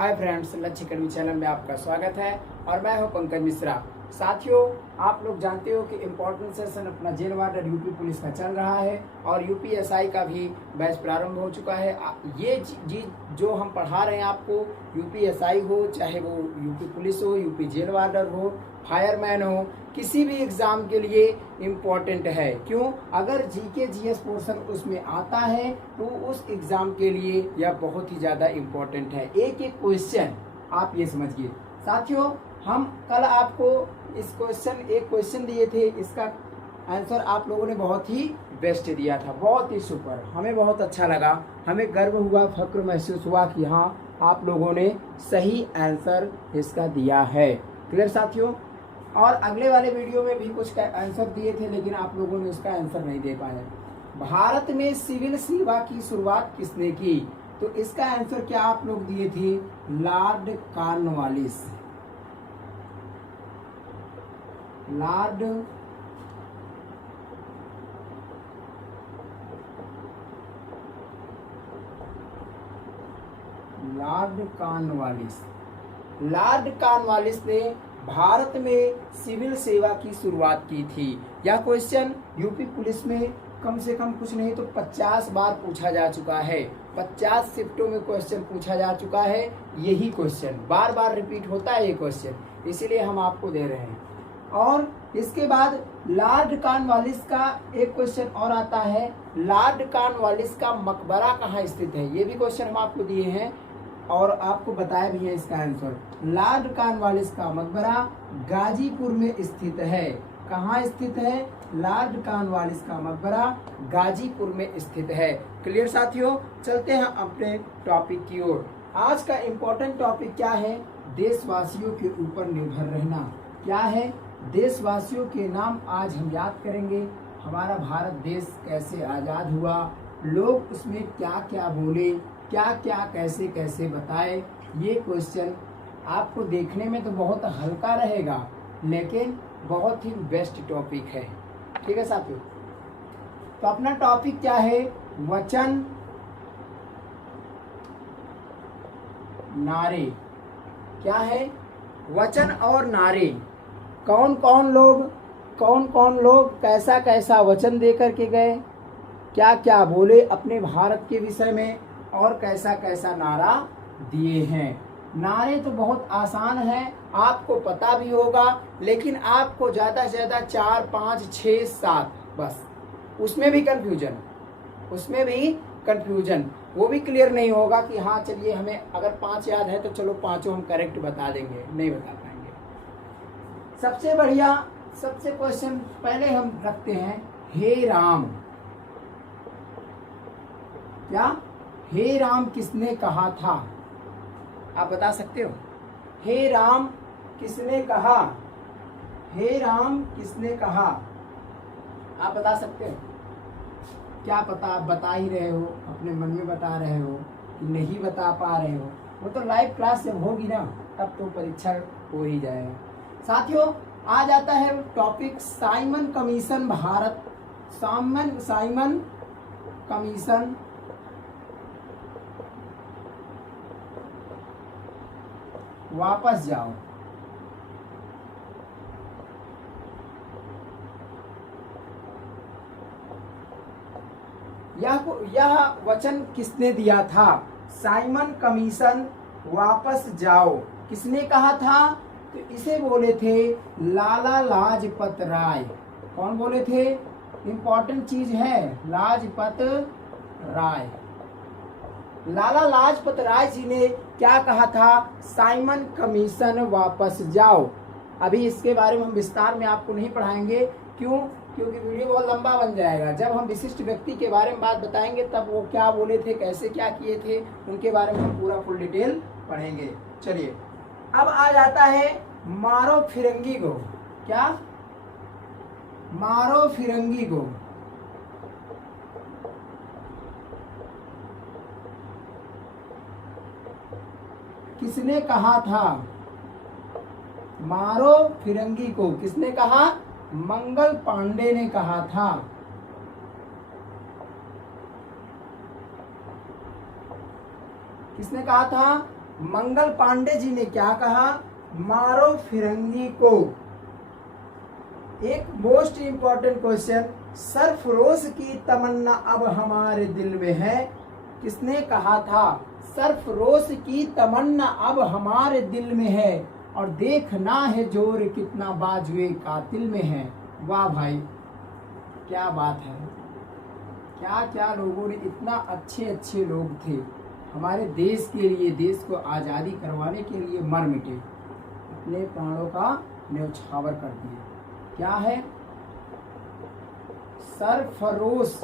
Hi friends, लक्ष्य academy channel में आपका स्वागत है और मैं हूं पंकज मिश्रा। साथियों, आप लोग जानते हो कि इम्पोर्टेंट सेशन अपना जेल वार्डर यूपी पुलिस का चल रहा है और यूपीएसआई का भी बैच प्रारंभ हो चुका है। ये चीज जो हम पढ़ा रहे हैं आपको, यूपीएसआई हो, चाहे वो यूपी पुलिस हो, यूपी जेल वार्डर हो, फायरमैन हो, किसी भी एग्जाम के लिए इम्पोर्टेंट है। क्यों? अगर जीके जीएस पोर्शन उसमें आता है तो उस एग्जाम के लिए यह बहुत ही ज्यादा इम्पोर्टेंट है। एक एक क्वेश्चन आप ये समझिए। साथियों, हम कल आपको एक क्वेश्चन दिए थे, इसका आंसर आप लोगों ने बहुत ही बेस्ट दिया था, बहुत ही सुपर। हमें बहुत अच्छा लगा, हमें गर्व हुआ, फक्र महसूस हुआ कि हाँ, आप लोगों ने सही आंसर इसका दिया है। क्लियर साथियों? और अगले वाले वीडियो में भी कुछ आंसर दिए थे, लेकिन आप लोगों ने उसका आंसर नहीं दे पाए। भारत में सिविल सेवा की शुरुआत किसने की? तो इसका आंसर क्या आप लोग दिए थे? Lord Cornwallis. लॉर्ड कॉर्नवालिस ने भारत में सिविल सेवा की शुरुआत की थी। यह क्वेश्चन यूपी पुलिस में कम से कम कुछ नहीं तो 50 बार पूछा जा चुका है। 50 शिफ्टों में क्वेश्चन पूछा जा चुका है। यही क्वेश्चन बार बार रिपीट होता है ये क्वेश्चन, इसीलिए हम आपको दे रहे हैं। और इसके बाद लॉर्ड कॉर्नवालिस का एक क्वेश्चन और आता है, लॉर्ड कॉर्नवालिस का मकबरा कहाँ स्थित है? ये भी क्वेश्चन हम आपको दिए हैं और आपको बताया भी है इसका आंसर। लॉर्ड कॉर्नवालिस का मकबरा गाजीपुर में स्थित है। कहाँ स्थित है? लॉर्ड कॉर्नवालिस का मकबरा गाजीपुर में स्थित है। क्लियर साथियों? चलते हैं अपने टॉपिक की ओर। आज का इम्पोर्टेंट टॉपिक क्या है? देशवासियों के ऊपर निर्भर रहना। क्या है? देशवासियों के नाम आज हम याद करेंगे। हमारा भारत देश कैसे आजाद हुआ, लोग उसमें क्या क्या बोले, क्या क्या कैसे कैसे बताए। ये क्वेश्चन आपको देखने में तो बहुत हल्का रहेगा, लेकिन बहुत ही बेस्ट टॉपिक है। ठीक है साथियों? तो अपना टॉपिक क्या है? वचन, नारे। क्या है? वचन और नारे। कौन कौन लोग कैसा कैसा वचन दे करके गए, क्या क्या बोले अपने भारत के विषय में, और कैसा कैसा नारा दिए हैं। नारे तो बहुत आसान है, आपको पता भी होगा, लेकिन आपको ज्यादा से ज्यादा 4, 5, 6, 7 बस, उसमें भी कंफ्यूजन, वो भी क्लियर नहीं होगा कि हाँ चलिए हमें अगर 5 याद है तो चलो 5 हम करेक्ट बता देंगे, नहीं बता पाएंगे। सबसे बढ़िया, सबसे क्वेश्चन पहले हम रखते हैं, हे राम। क्या? हे राम किसने कहा था? आप बता सकते हो? हे राम किसने कहा? हे राम किसने कहा? आप बता सकते हो? क्या पता, आप बता ही रहे हो, अपने मन में बता रहे हो कि नहीं बता पा रहे हो? वो तो लाइव क्लास जब होगी ना, तब तो परीक्षा हो ही जाएगा। साथियों, आ जाता है topic Simon commission Bharat. Simon commission वापस जाओ। यह वचन किसने दिया था? साइमन कमीशन वापस जाओ किसने कहा था? तो इसे बोले थे लाला लाजपत राय। कौन बोले थे? इंपॉर्टेंट चीज है, लाजपत राय। लाला लाजपत राय जी ने क्या कहा था? साइमन कमीशन वापस जाओ। अभी इसके बारे में हम विस्तार में आपको नहीं पढ़ाएंगे। क्यों? क्योंकि वीडियो बहुत लंबा बन जाएगा। जब हम विशिष्ट व्यक्ति के बारे में बात बताएंगे तब वो क्या बोले थे, कैसे क्या किए थे, उनके बारे में हम पूरा फुल डिटेल पढ़ेंगे। चलिए, अब आ जाता है मारो फिरंगी को। क्या? मारो फिरंगी को किसने कहा था? मारो फिरंगी को किसने कहा? मंगल पांडे ने कहा था। किसने कहा था? मंगल पांडे जी ने क्या कहा, मारो फिरंगी को। एक मोस्ट इंपॉर्टेंट क्वेश्चन, सरफरोश की तमन्ना अब हमारे दिल में है, किसने कहा था? सरफरोश की तमन्ना अब हमारे दिल में है, और देखना है जोर कितना बाजुए कातिल में है। वाह भाई, क्या बात है, क्या क्या लोगों ने, इतना अच्छे अच्छे लोग थे हमारे देश के लिए, देश को आज़ादी करवाने के लिए मर मिटे, अपने प्राणों का न्यौछावर कर दिए। क्या है? सरफरोश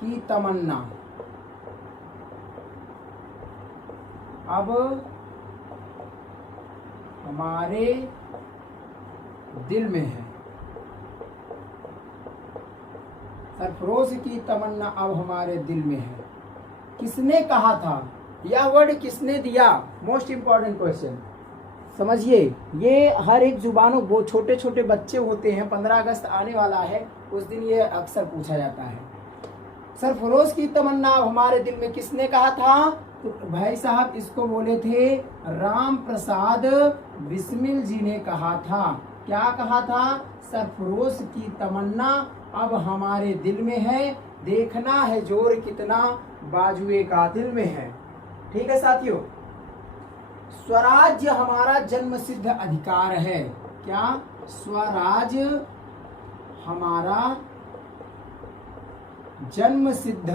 की तमन्ना अब हमारे दिल में है। सरफरोश की तमन्ना अब हमारे दिल में है, किसने कहा था? यह वर्ड किसने दिया? मोस्ट इंपॉर्टेंट क्वेश्चन, समझिए। ये हर एक जुबानों, वो छोटे छोटे बच्चे होते हैं, 15 अगस्त आने वाला है, उस दिन ये अक्सर पूछा जाता है। सरफरोश की तमन्ना अब हमारे दिल में किसने कहा था? तो भाई साहब इसको बोले थे राम प्रसाद बिस्मिल जी ने कहा था। क्या कहा था? सरफरोश की तमन्ना अब हमारे दिल में है, देखना है जोर कितना बाजुए कातिल में है। ठीक है साथियों, स्वराज्य हमारा जन्मसिद्ध अधिकार है। क्या? स्वराज्य हमारा जन्मसिद्ध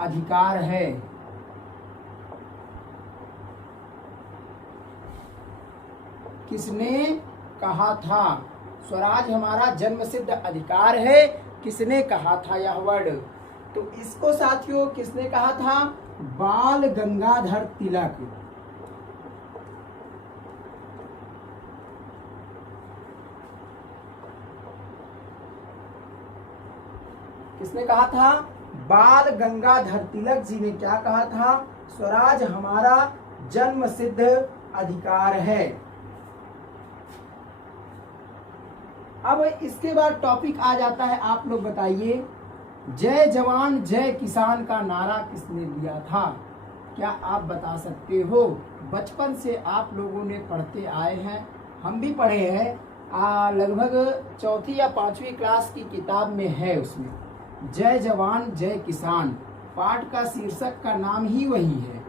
अधिकार है। किसने कहा था? स्वराज हमारा जन्मसिद्ध अधिकार है, किसने कहा था यह वर्ड? तो इसको साथियों किसने कहा था? बाल गंगाधर तिलक। किसने कहा था? बाल गंगाधर तिलक जी ने क्या कहा था? स्वराज हमारा जन्मसिद्ध अधिकार है। अब इसके बाद टॉपिक आ जाता है, आप लोग बताइए, जय जवान जय किसान का नारा किसने दिया था? क्या आप बता सकते हो? बचपन से आप लोगों ने पढ़ते आए हैं, हम भी पढ़े हैं, लगभग 4वीं या 5वीं क्लास की किताब में है, उसमें जय जवान जय किसान, पाठ का शीर्षक का नाम ही वही है।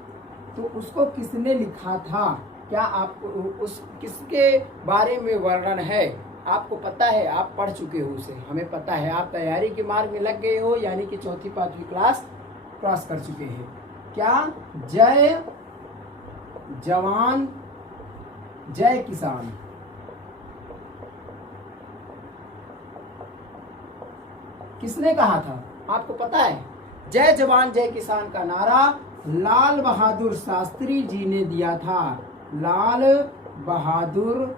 तो उसको किसने लिखा था? क्या आपको उस किसके बारे में वर्णन है? आपको पता है, आप पढ़ चुके हो उसे, हमें पता है, आप तैयारी के मार्ग में लग गए हो, यानी कि 4वीं 5वीं क्लास क्रॉस कर चुके हैं। क्या? जय जवान जय किसान। किसने कहा था? आपको पता है? जय जवान जय किसान का नारा लाल बहादुर शास्त्री जी ने दिया था। लाल बहादुर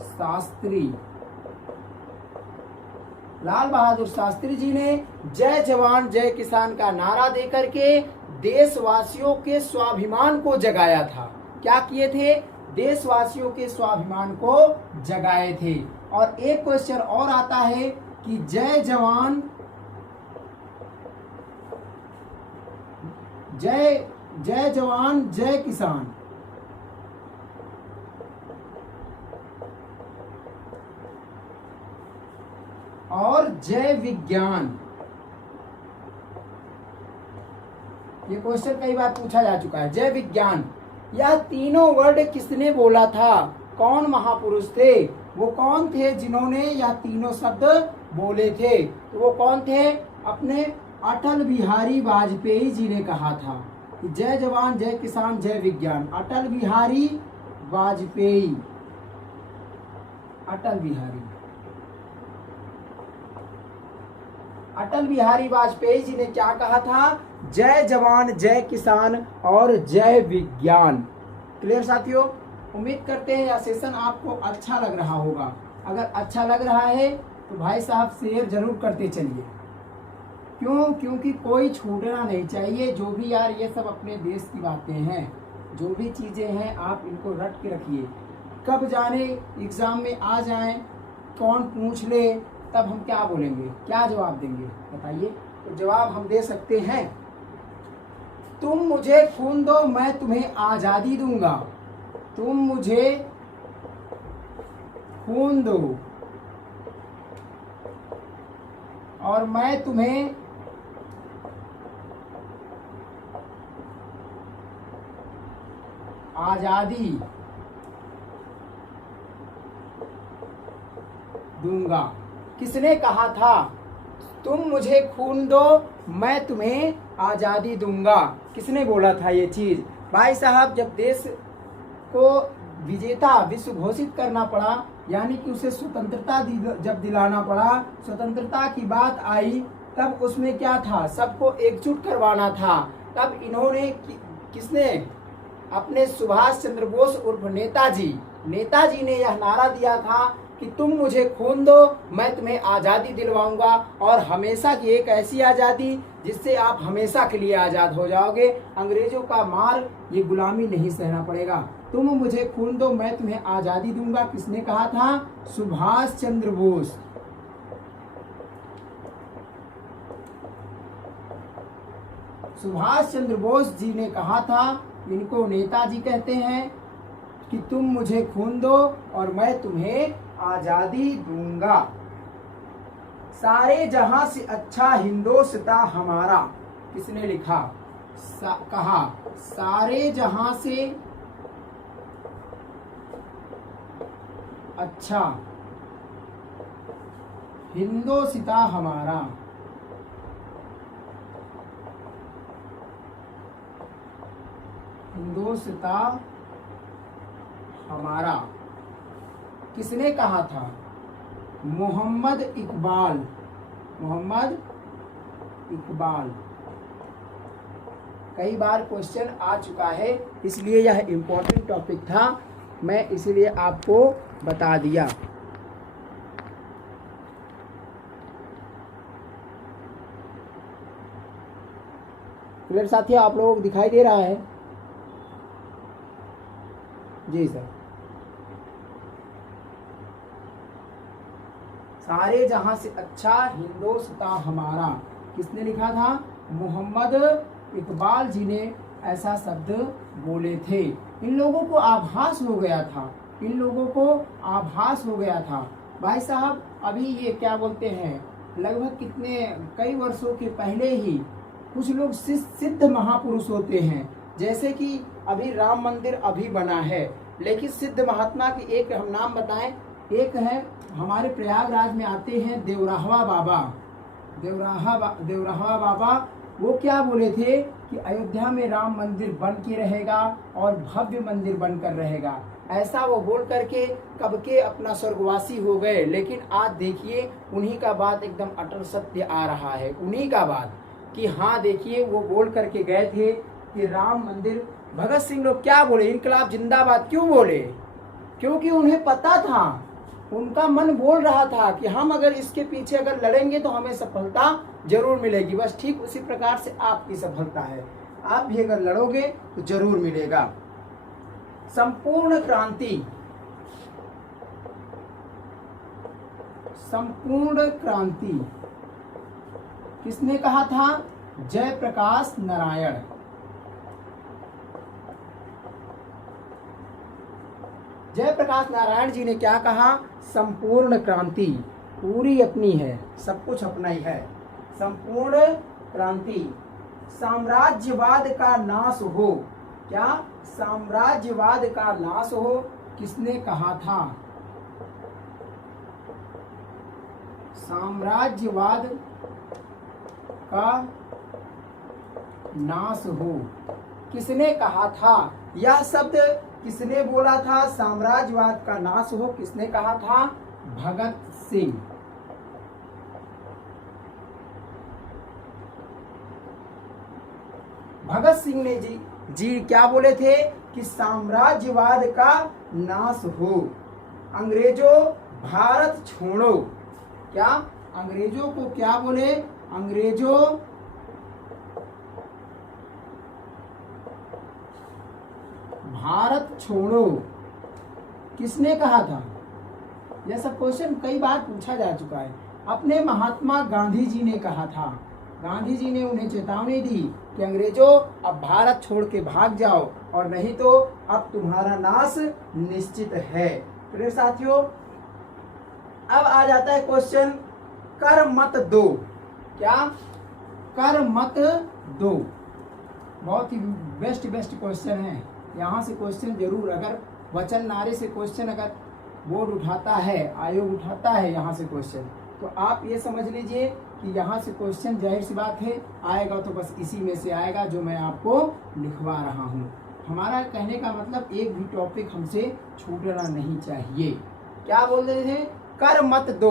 शास्त्री, लाल बहादुर शास्त्री जी ने जय जवान जय किसान का नारा देकर के देशवासियों के स्वाभिमान को जगाया था। क्या किए थे? देशवासियों के स्वाभिमान को जगाए थे। और एक क्वेश्चन और आता है कि जय जवान जय किसान, और जय विज्ञान, ये क्वेश्चन कई बार पूछा जा चुका है। जय विज्ञान, यह तीनों वर्ड किसने बोला था? कौन महापुरुष थे? वो कौन थे जिन्होंने यह तीनों शब्द बोले थे? तो वो कौन थे? अपने अटल बिहारी वाजपेयी जी ने कहा था कि जय जवान जय किसान जय विज्ञान। अटल बिहारी वाजपेयी, अटल बिहारी वाजपेयी जी ने क्या कहा था? जय जवान जय किसान और जय विज्ञान। क्लियर साथियों? उम्मीद करते हैं यह सेशन आपको अच्छा लग रहा होगा। अगर अच्छा लग रहा है तो भाई साहब शेयर जरूर करते चलिए। क्यों? क्योंकि कोई छूटना नहीं चाहिए। जो भी यार ये सब अपने देश की बातें हैं, जो भी चीज़ें हैं आप इनको रट के रखिए। कब जाने एग्ज़ाम में आ जाएं, कौन पूछ ले, तब हम क्या बोलेंगे, क्या जवाब देंगे बताइए। तो जवाब हम दे सकते हैं, तुम मुझे खून दो मैं तुम्हें आजादी दूंगा। तुम मुझे खून दो और मैं तुम्हें आजादी दूंगा। किसने कहा था तुम मुझे खून दो मैं तुम्हें आजादी दूंगा? किसने बोला था ये चीज? भाई साहब, जब देश को विजेता विश्व घोषित करना पड़ा, यानी कि उसे स्वतंत्रता जब दिलाना पड़ा, स्वतंत्रता की बात आई, तब उसमें क्या था, सबको एकजुट करवाना था। तब इन्होंने किसने, अपने सुभाष चंद्र बोस उर्फ नेताजी ने यह नारा दिया था कि तुम मुझे खून दो मैं तुम्हें आज़ादी दिलवाऊंगा, और हमेशा की एक ऐसी आज़ादी जिससे आप हमेशा के लिए आज़ाद हो जाओगे। अंग्रेजों का मार, ये गुलामी नहीं सहना पड़ेगा। तुम मुझे खून दो मैं तुम्हें आज़ादी दूंगा, किसने कहा था? सुभाष चंद्र बोस। सुभाष चंद्र बोस जी ने कहा था, इनको नेताजी कहते हैं, कि तुम मुझे खून दो और मैं तुम्हें आजादी दूंगा। सारे जहां से अच्छा हिंदोस्तां हमारा, किसने लिखा? कहा सारे जहां से अच्छा हिंदोस्तां हमारा। हिंदोस्तां हमारा किसने कहा था? मोहम्मद इकबाल। कई बार क्वेश्चन आ चुका है, इसलिए यह इम्पोर्टेंट टॉपिक था, मैं इसलिए आपको बता दिया। क्लियर साथियों, आप लोगों को दिखाई दे रहा है? जी सर। सारे जहां से अच्छा हिंदोस्तां हमारा, किसने लिखा था? मोहम्मद इकबाल जी ने ऐसा शब्द बोले थे। इन लोगों को आभास हो गया था भाई साहब। अभी ये क्या बोलते हैं, लगभग कई वर्षों के पहले ही कुछ लोग सिद्ध महापुरुष होते हैं, जैसे कि अभी राम मंदिर अभी बना है, लेकिन सिद्ध महात्मा की एक हम नाम बताएं। एक है हमारे प्रयागराज में आते हैं देवराहवा बाबा। वो क्या बोले थे कि अयोध्या में राम मंदिर बन के रहेगा और भव्य मंदिर बनकर रहेगा। ऐसा वो बोल करके कब के अपना स्वर्गवासी हो गए, लेकिन आज देखिए उन्हीं का बात एकदम अटल सत्य आ रहा है। उन्हीं का बात कि हाँ देखिए वो बोल करके गए थे कि राम मंदिर। भगत सिंह लोग क्या बोले? इनकलाब जिंदाबाद क्यों बोले? क्योंकि उन्हें पता था, उनका मन बोल रहा था कि हम अगर इसके पीछे अगर लड़ेंगे तो हमें सफलता जरूर मिलेगी। बस ठीक उसी प्रकार से आपकी सफलता है, आप भी अगर लड़ोगे तो जरूर मिलेगा। संपूर्ण क्रांति किसने कहा था? जयप्रकाश नारायण। जयप्रकाश नारायण जी ने क्या कहा? संपूर्ण क्रांति पूरी अपनी है, सब कुछ अपना ही है। संपूर्ण क्रांति, साम्राज्यवाद का नाश हो। क्या? साम्राज्यवाद का नाश हो, किसने कहा था? साम्राज्यवाद का नाश हो, किसने कहा था? यह शब्द किसने बोला था? साम्राज्यवाद का नाश हो, किसने कहा था? भगत सिंह। भगत सिंह ने जी क्या बोले थे कि साम्राज्यवाद का नाश हो, अंग्रेजों भारत छोड़ो। क्या? अंग्रेजों को क्या बोले? अंग्रेजों भारत छोड़ो, किसने कहा था? यह सब क्वेश्चन कई बार पूछा जा चुका है। अपने महात्मा गांधी जी ने कहा था। गांधी जी ने उन्हें चेतावनी दी कि अंग्रेजों अब भारत छोड़ के भाग जाओ और नहीं तो अब तुम्हारा नाश निश्चित है। तो साथियों अब आ जाता है क्वेश्चन कर मत दो। क्या? कर मत दो। बहुत ही बेस्ट क्वेश्चन है। यहाँ से क्वेश्चन जरूर, अगर वचन नारे से क्वेश्चन अगर बोर्ड उठाता है, आयोग उठाता है यहाँ से क्वेश्चन, तो आप ये समझ लीजिए कि यहाँ से क्वेश्चन जाहिर सी बात है आएगा, तो बस इसी में से आएगा जो मैं आपको लिखवा रहा हूँ। हमारा कहने का मतलब एक भी टॉपिक हमसे छूटना नहीं चाहिए। क्या बोल रहे थे? कर मत दो।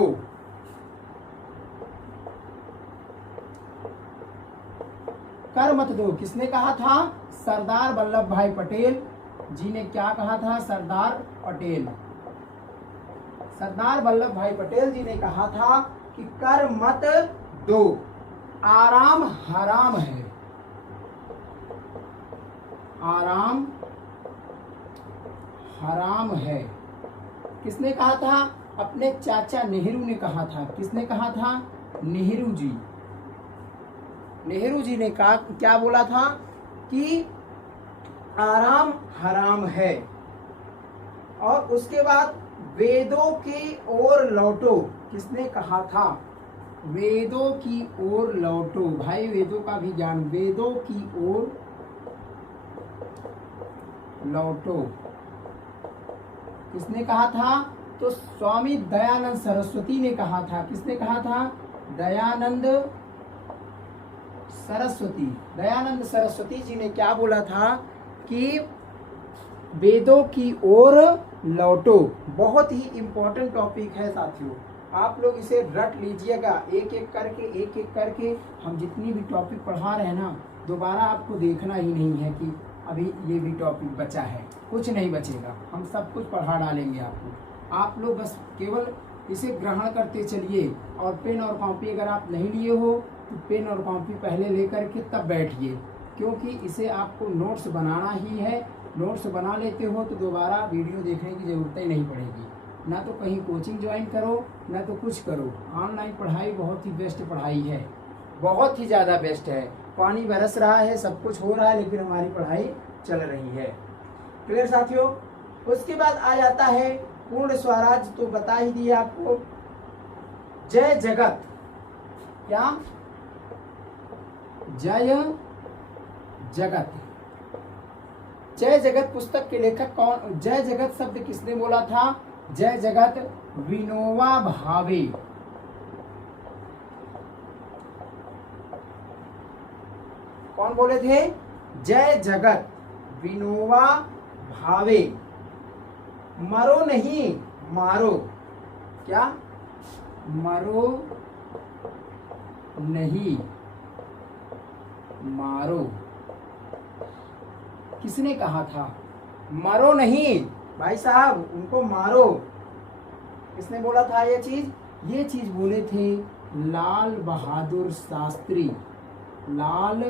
कर मत दो किसने कहा था? सरदार वल्लभ भाई पटेल जी ने क्या कहा था? सरदार वल्लभ भाई पटेल जी ने कहा था कि कर मत दो, आराम हराम है। आराम हराम है। किसने कहा था? अपने चाचा नेहरू ने कहा था। किसने कहा था? नेहरू जी। नेहरू जी ने कहा, क्या बोला था? कि आराम हराम है। और उसके बाद वेदों की ओर लौटो। किसने कहा था? वेदों की ओर लौटो। भाई वेदों का भी ज्ञान, वेदों की ओर लौटो। किसने कहा था? तो स्वामी दयानंद सरस्वती ने कहा था। किसने कहा था? दयानंद सरस्वती। दयानंद सरस्वती जी ने क्या बोला था? कि वेदों की ओर लौटो। बहुत ही इंपॉर्टेंट टॉपिक है साथियों, आप लोग इसे रट लीजिएगा एक एक करके। हम जितनी भी टॉपिक पढ़ा रहे हैं ना, दोबारा आपको देखना ही नहीं है कि अभी ये भी टॉपिक बचा है। कुछ नहीं बचेगा, हम सब कुछ पढ़ा डालेंगे आपको। आप लोग बस केवल इसे ग्रहण करते चलिए। और पेन और कॉपी अगर आप नहीं लिए हो तो पेन और कॉपी पहले लेकर के तब बैठिए, क्योंकि इसे आपको नोट्स बनाना ही है। नोट्स बना लेते हो तो दोबारा वीडियो देखने की ज़रूरत ही नहीं पड़ेगी। ना तो कहीं कोचिंग ज्वाइन करो, ना तो कुछ करो। ऑनलाइन पढ़ाई बहुत ही बेस्ट पढ़ाई है, बहुत ही ज़्यादा बेस्ट है। पानी बरस रहा है, सब कुछ हो रहा है, लेकिन हमारी पढ़ाई चल रही है। क्लियर साथियों? उसके बाद आ जाता है पूर्ण स्वराज। तो बता ही दिया आपको। जय जगत। क्या? जय जगत। जय जगत पुस्तक के लेखक कौन? जय जगत शब्द किसने बोला था? जय जगत विनोबा भावे। कौन बोले थे? जय जगत विनोबा भावे। मरो नहीं मारो। क्या? मरो नहीं मारो। किसने कहा था? मरो नहीं भाई साहब, उनको मारो। किसने बोला था ये चीज? ये चीज बोले थे लाल बहादुर शास्त्री। लाल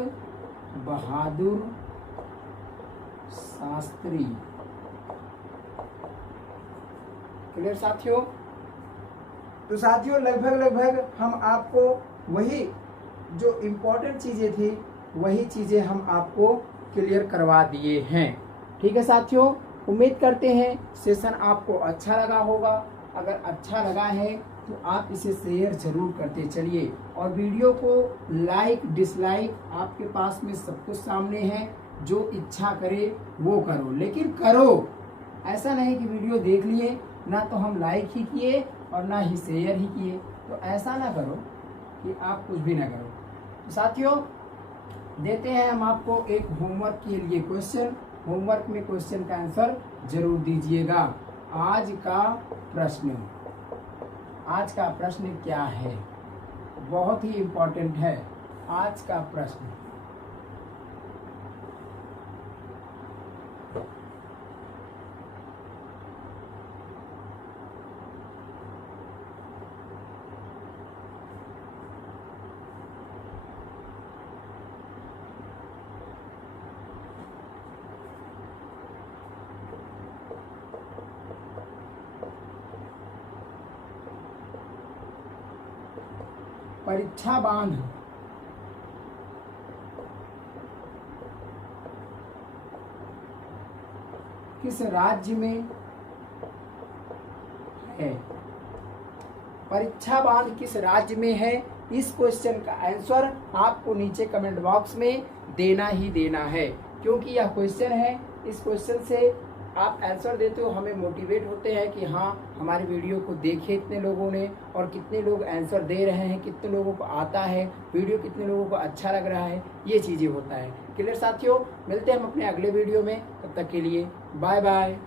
बहादुर शास्त्री। क्लियर साथियों? तो साथियों लगभग हम आपको वही जो इम्पोर्टेंट चीजें थी वही चीजें हम आपको क्लियर करवा दिए हैं। ठीक है साथियों, उम्मीद करते हैं सेशन आपको अच्छा लगा होगा। अगर अच्छा लगा है तो आप इसे शेयर जरूर करते चलिए, और वीडियो को लाइक डिसलाइक आपके पास में सब कुछ सामने है। जो इच्छा करे वो करो, लेकिन करो। ऐसा नहीं कि वीडियो देख लिए ना तो हम लाइक ही किए और ना ही शेयर ही किए, तो ऐसा ना करो कि आप कुछ भी ना करो। तो साथियों देते हैं हम आपको एक होमवर्क के लिए क्वेश्चन। होमवर्क में क्वेश्चन का आंसर जरूर दीजिएगा। आज का प्रश्न क्या है? बहुत ही इम्पोर्टेंट है आज का प्रश्न। परीक्षा बांध किस राज्य में है? परीक्षा बांध किस राज्य में है? इस क्वेश्चन का आंसर आपको नीचे कमेंट बॉक्स में देना ही देना है, क्योंकि यह क्वेश्चन है। इस क्वेश्चन से आप आंसर देते हो, हमें मोटिवेट होते हैं कि हाँ हमारी वीडियो को देखे इतने लोगों ने, और कितने लोग आंसर दे रहे हैं, कितने लोगों को आता है, वीडियो कितने लोगों को अच्छा लग रहा है, ये चीज़ें होता है। क्लियर साथियों, मिलते हैं हम अपने अगले वीडियो में, तब तक के लिए बाय बाय।